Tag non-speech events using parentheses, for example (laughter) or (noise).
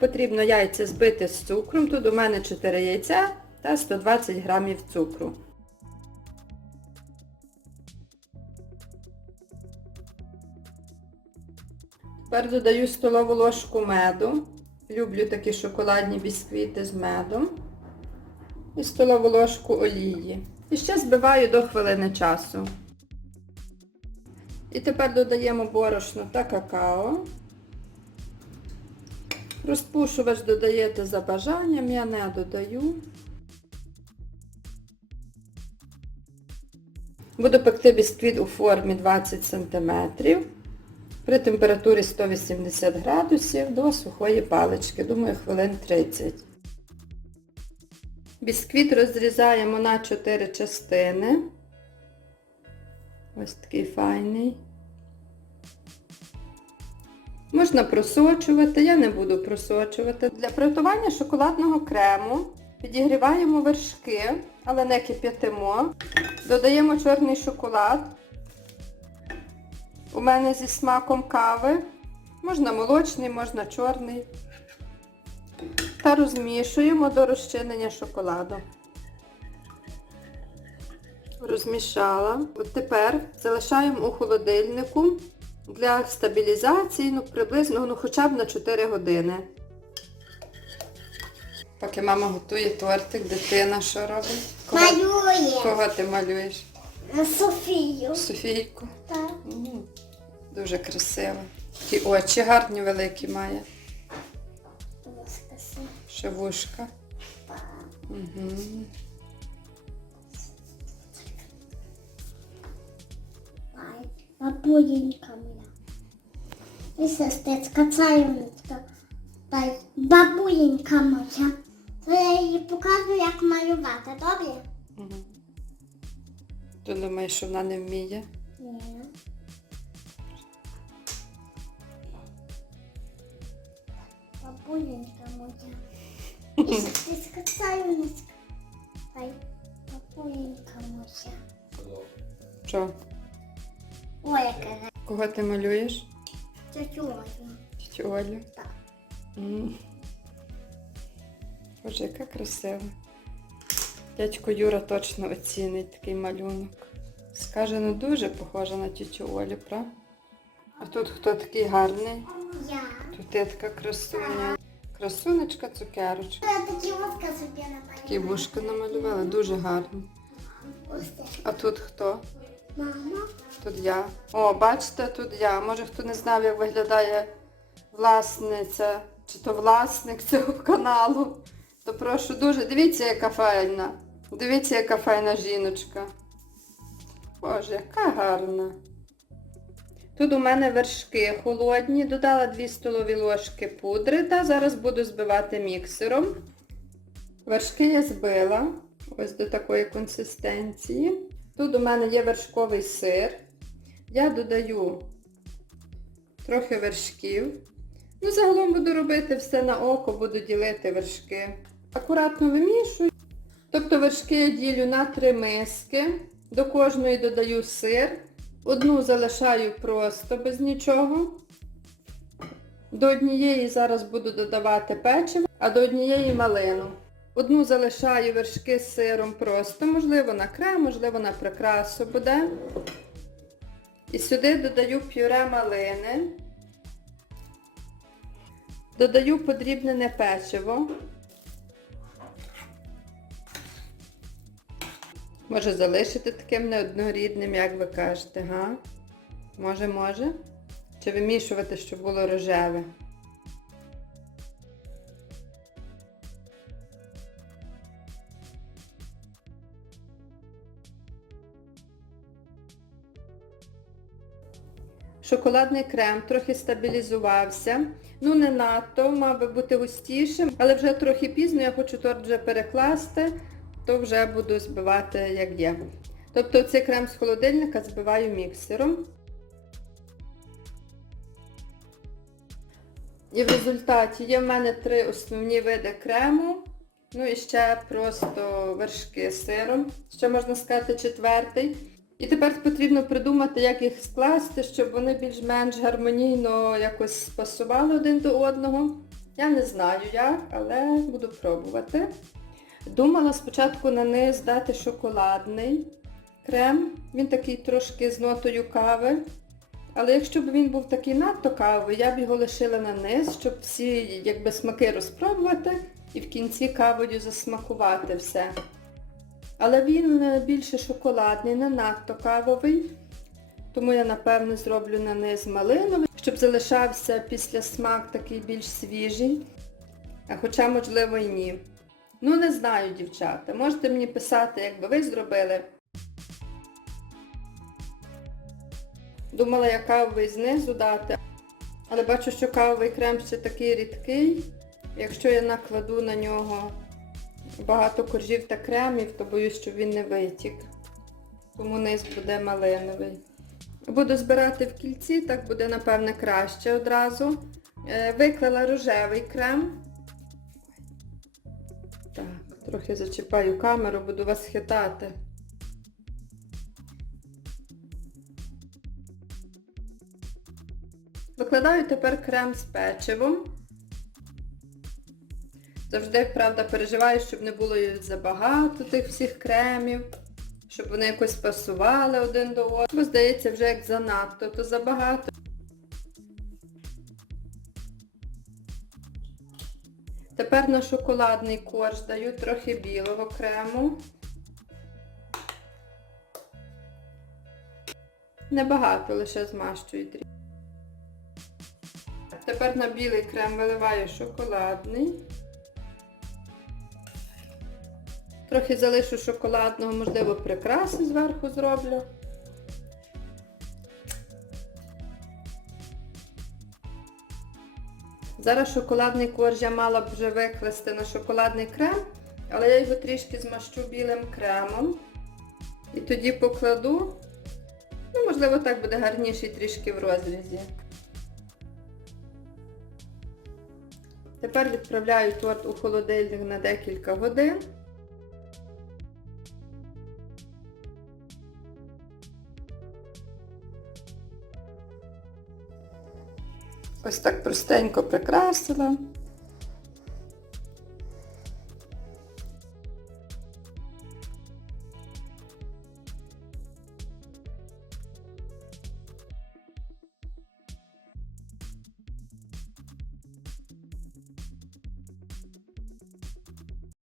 потрібно яйця збити з цукром. Тут у мене 4 яйця та 120 грамів цукру. Тепер додаю столову ложку меду. Люблю такі шоколадні бісквіти з медом. І столову ложку олії. І ще збиваю до хвилини часу. І тепер додаємо борошно та какао. Розпушувач додаєте за бажанням, я не додаю. Буду пекти бісквіт у формі 20 см при температурі 180 градусів до сухої палички, думаю, хвилин 30. Бісквіт розрізаємо на 4 частини. Ось такий файний. Можна просочувати, я не буду просочувати. Для приготування шоколадного крему підігріваємо вершки, але не кип'ятимо. Додаємо чорний шоколад. У мене зі смаком кави. Можна молочний, можна чорний. Та розмішуємо до розчинення шоколаду. Розмішала. От тепер залишаємо у холодильнику для стабілізації, ну приблизно, ну хоча б на 4 години. Поки мама готує тортик, дитина що робить? Кого, Малює. кого ти малюєш? Софію. Софійку. Так. М, Дуже красиво. Такі очі гарні великі має. Ще вушка. Угу. Ай, Бабуленька сестричка, царівниця. Та й бабуленька моя. То я їй покажу, як малювати, добре? Угу. Ти думаєш, що вона не вміє? Ні. Бабуленька моя. (laughs) І сестричка, царівниця. Та й бабуленька моя. Що? Ой, яка Кого ти малюєш? Олю. Тетю Олю? Так. М. Боже, яка красива. Дядько Юра точно оцінить такий малюнок. Скаже, ну дуже похожа на тітю Олю, правда? А тут хто такий гарний? Я. Тут ти така красуня. Красунечка цукерочка. Я такі вуска собі намалювала. Такі вушка намалювала, дуже гарно. Ось це. А тут хто? Мама. Тут я. О, бачите, тут я. Може хто не знав, як виглядає власниця чи то власник цього каналу, то прошу дуже. Дивіться, яка файна. Дивіться, яка файна жіночка. Боже, яка гарна. Тут у мене вершки холодні, додала 2 столові ложки пудри та зараз буду збивати міксером. Вершки я збила ось до такої консистенції. Тут у мене є вершковий сир. Я додаю трохи вершків. Ну, загалом буду робити все на око, буду ділити вершки. Акуратно вимішую. Тобто вершки я ділю на три миски. До кожної додаю сир. Одну залишаю просто без нічого. До однієї зараз буду додавати печиво, а до однієї малину. Одну залишаю вершки з сиром просто, можливо на крем, можливо на прикрасу буде. І сюди додаю пюре малини. Додаю подрібнене печиво. Може залишити таким неоднорідним, як ви кажете, га? Може, може? Чи вимішувати, щоб було рожеве? Шоколадний крем трохи стабілізувався. Ну не надто, мав би бути густішим, але вже трохи пізно я хочу торт вже перекласти, то вже буду збивати як є. Тобто цей крем з холодильника збиваю міксером. І в результаті є в мене три основні види крему. Ну і ще просто вершки з сиром, ще можна сказати четвертий. І тепер потрібно придумати, як їх скласти, щоб вони більш-менш гармонійно якось пасували один до одного. Я не знаю як, але буду пробувати. Думала спочатку на низ дати шоколадний крем. Він такий трошки з нотою кави. Але якщо б він був такий надто кавовий, я б його лишила на низ, щоб всі якби смаки розпробувати і в кінці кавою засмакувати все. Але він е, більше шоколадний, не надто кавовий. Тому я, напевно, зроблю на низ малиновий, щоб залишався після смак такий більш свіжий. Хоча, можливо, і ні. Ну, не знаю, дівчата. Можете мені писати, як би ви зробили. Думала, я кавовий знизу дати, але бачу, що кавовий крем ще такий рідкий. Якщо я накладу на нього багато коржів та кремів, то боюсь, щоб він не витік. Тому низ буде малиновий. Буду збирати в кільці, так буде, напевне, краще одразу. Е, Виклала рожевий крем. Так, трохи зачіпаю камеру, буду вас хитати. Викладаю тепер крем з печивом. Завжди, правда, переживаю, щоб не було забагато тих всіх кремів, щоб вони якось пасували один до одного. Бо здається, вже як занадто, то забагато. Тепер на шоколадний корж даю трохи білого крему. Небагато, лише змащую трішки. Тепер на білий крем виливаю шоколадний. Трохи залишу шоколадного, можливо, прикраси зверху зроблю. Зараз шоколадний корж я мала б вже викласти на шоколадний крем, але я його трішки змащу білим кремом. І тоді покладу. Ну, можливо, так буде гарніше трішки в розрізі. Тепер відправляю торт у холодильник на декілька годин. Ось так простенько прикрасила.